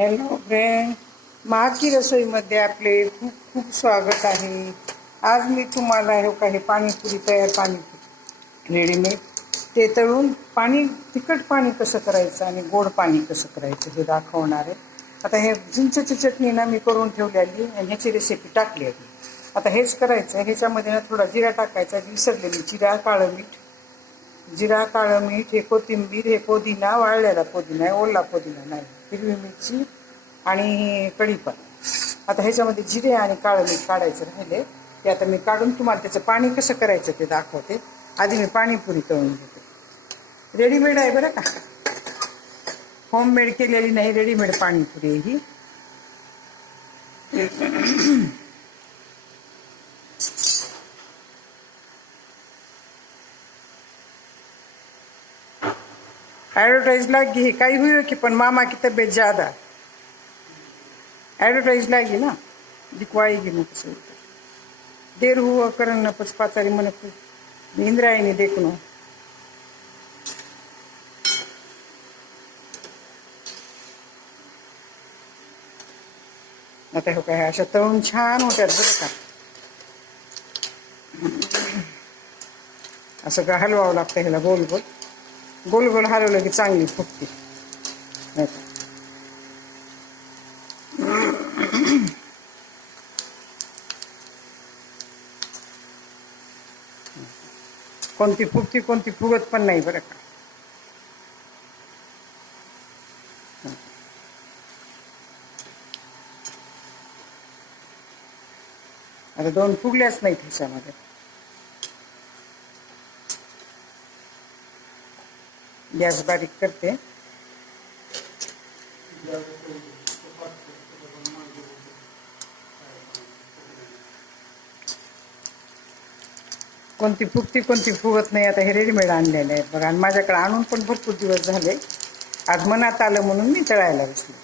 Hello friend महाकी रसोईमध्ये आपले खूप खूप स्वागत आहे. आज मी तुम्हाला हे काही पाणीपुरी तयार पाणीपुरी रेडीमेड ते तळून पाणी तिखट पाणी कसं करायचं आणि गोड पाणी कसं करायचं हे दाखवणार आहे. आता हे चिंचची चटणी ना मी करून ठेवलेली आणि ह्याची रेसिपी टाकली आहे. आता हेच करायचं आहे. ह्याच्यामध्ये ना थोडा जिरा टाकायचा विसरलेली जिरा काळं मीठ. जिरा काळं मीठ हे कोथिंबीर हे पुदिना वाळलेला पुदिना आहे ओला पुदिना नाही. हिरवी मिरची आणि कढीपत्ता आता ह्याच्यामध्ये जिरे आणि काळं मीठ काढायचं राहिले ते आता मी काढून तुम्हाला त्याचं पाणी कसं करायचं ते दाखवते. आधी मी पाणीपुरी तळून घेते. रेडीमेड आहे बरं का? होममेड केलेली नाही रेडीमेड पाणीपुरी आहे ही. एडवर्टाइज लागी हे काही हुई कि पण मामा की तबीयत ज्यादा एडवर्टाइज लागी ना. दिखवाएगी ना कसं देर हुआ करण पच पाचारी मन इंद्रायणी देखणं हो. आता हो काय अशा तळून छान होत्यात बरं का. असं का हलवावं लागतं ह्याला गोल गोल. गोल गोल हलवलं की चांगली फुटते. कोणती फुगती कोणती फुगत पण नाही बरं का. आता दोन फुगल्याच नाही त्याच्यामध्ये गॅस बारीक करते. कोणती फुगती कोणती फुगत नाही. आता हे रेडीमेड आणलेले आहेत बघा. आणि माझ्याकडे आणून पण भरपूर दिवस झाले. आज मनात आलं म्हणून मी तळायला बसले.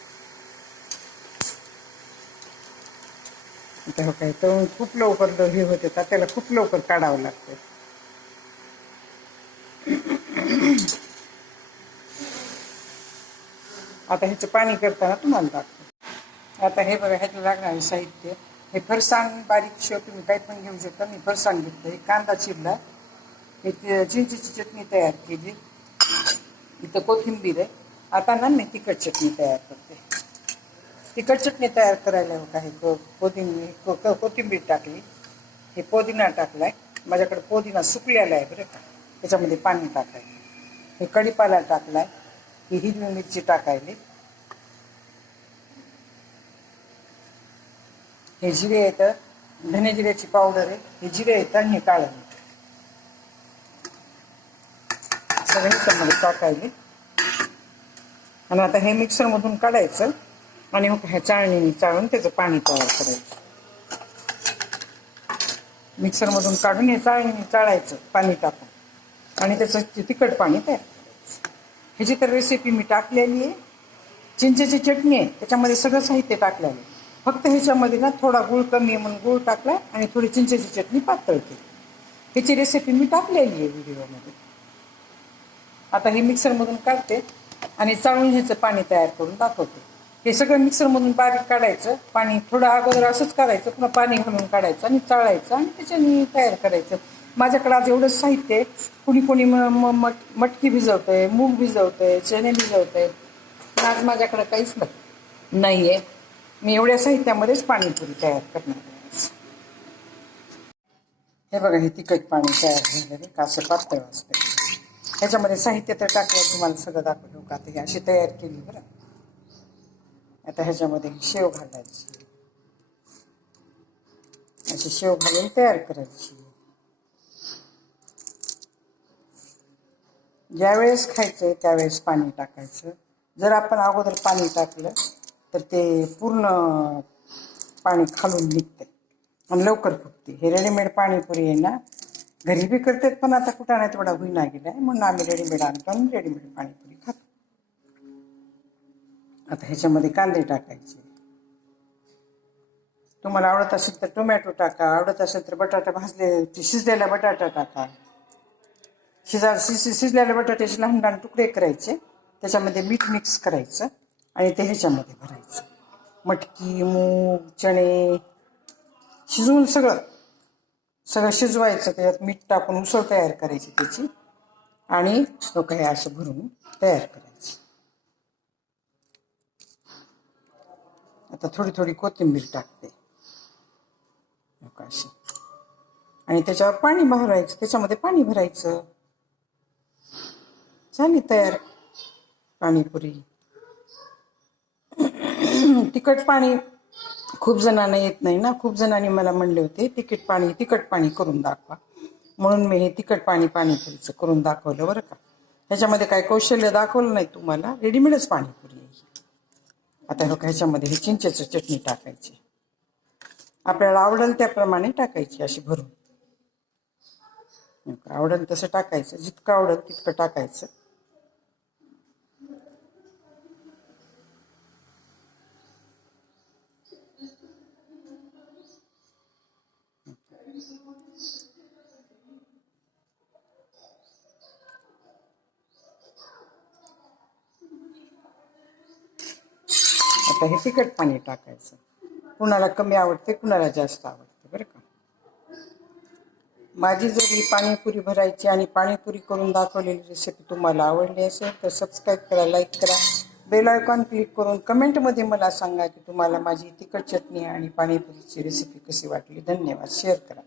आता हो काय तळून खूप लवकर द- हे होते. तर त्याला खूप लवकर काढावं लागतं. आता ह्याचं पाणी करताना तुम्हाला दाखवतो. आता हे बघा ह्याचं लागणारे साहित्य. हे फरसाण बारीक शेव तुम्ही काही पण घेऊ शकता. मी फरसाण घेतलं हे कांदा चिरला. हे ते चिंचेची चटणी तयार केली. इथं कोथिंबीर आहे. आता ना मी तिखट चटणी तयार करते. तिखट चटणी तयार करायला हो काही कोथिंबीर को- को- कोथिंबीर टाकली. हे पुदिना टाकलाय. माझ्याकडे पुदिना सुकलेला आहे बरं का? त्याच्यामध्ये पाणी टाकायचं. हे कढीपाला टाकलाय. ही हिरवी मिरची टाकायली. हे जिरे येतं धने जिऱ्याची पावडर आहे. हे जिरे येतं आणि हे काळं मीठ. सगळे ह्याच्यामध्ये टाकायले. आणि आता हे मिक्सरमधून काढायचं आणि मग ह्या चाळणीने चाळून त्याचं पाणी तयार करायचं. मिक्सरमधून काढून हे चाळणीने चाळायचं पाणी टाकून. आणि त्याचं तिखट पाणी तयार ह्याची तर रेसिपी मी टाकलेली आहे चिंचेची चटणी आहे त्याच्यामध्ये सगळं साहित्य टाकलेलं आहे. फक्त ह्याच्यामध्ये ना थोडा गुळ कमी आहे म्हणून गुळ टाकला आणि थोडी चिंचेची चटणी पातळ केली. ह्याची रेसिपी मी टाकलेली आहे व्हिडिओमध्ये. आता हे मिक्सरमधून काढते आणि चाळून ह्याचं पाणी तयार करून दाखवते. हे सगळं मिक्सरमधून बारीक काढायचं पाणी थोडं अगोदर असंच काढायचं पुन्हा पाणी घालून काढायचं आणि चाळायचं आणि त्याच्याने तयार करायचं. माझ्याकडे आज एवढंच साहित्य आहे. कुणी कुणी म- म- मट- मटकी भिजवतंय मूग भिजवतंय चणे भिजवत आहे आज माझ्याकडे काहीच नाही. नाहीये. मी एवढ्या साहित्यामध्येच पाणीपुरी तयार करणार आहे हे बघा हे तिखट पाणी तयार झालेलं कासं पातळ असते. ह्याच्यामध्ये साहित्य तर टाकलं तुम्हाला सगळं दाखवलं का? ते अशी तयार केली बरं. आता ह्याच्यामध्ये शेव घालायची. अशी शेव घालून तयार करायची. ज्यावेळेस खायचं त्यावेळेस पाणी टाकायचं. जर आपण अगोदर पाणी टाकलं तर ते पूर्ण पाणी खालून निघतं आणि लवकर फुटते हे रेडीमेड पाणीपुरी आहे ना घरी बी करतात पण आता कुठं नाही तेवढा होईना गेला आहे म्हणून आम्ही रेडीमेड आणतो आणि रेडीमेड पाणीपुरी खातो. आता ह्याच्यामध्ये कांदे टाकायचे. तुम्हाला आवडत असेल तर टोमॅटो टाका आवडत असेल तर बटाटा भाजले शिजलेला बटाटा टाका. शिजा शि शिजलेल्या बटाट्याचे लहान लहान तुकडे करायचे. त्याच्यामध्ये मीठ मिक्स करायचं आणि ते ह्याच्यामध्ये भरायचं. मटकी मूग चणे शिजवून सगळं. सगळं शिजवायचं त्याच्यात मीठ टाकून उसळ तयार करायची त्याची आणि लोक हे असं भरून तयार करायचं. आता थोडी थोडी कोथिंबीर टाकते. अशी. आणि त्याच्यावर पाणी भरायचं त्याच्यामध्ये पाणी भरायचं. झाली तयार पाणीपुरी. तिखट पाणी खूप जणांना येत नाही ना. खूप जणांनी मला म्हणले होते तिखट पाणी तिखट पाणी करून दाखवा. म्हणून मी हे तिखट पाणी पाणीपुरीचं करून दाखवलं बरं का. ह्याच्यामध्ये काय कौशल्य दाखवलं नाही तुम्हाला? रेडीमेडच पाणीपुरी आहे आता हो ह्याच्यामध्ये हे चिंचेचं चटणी टाकायची. आपल्याला आवडेल त्याप्रमाणे टाकायची अशी भरून. का, आवडेल तसं टाकायचं. जितकं आवडेल तितकं टाकायचं. आता हे तिखट पाणी टाकायचं. कुणाला कमी आवडते कुणाला जास्त आवडते बरं का? माझी जर ही पाणीपुरी भरायची आणि पाणीपुरी करून दाखवलेली रेसिपी तुम्हाला आवडली असेल तर सबस्क्राईब करा लाईक करा. बेल आयकॉन क्लिक करून कमेंटमध्ये मला सांगा की तुम्हाला माझी तिखट चटणी आणि पाणीपुरीची रेसिपी कशी वाटली. धन्यवाद. शेअर करा.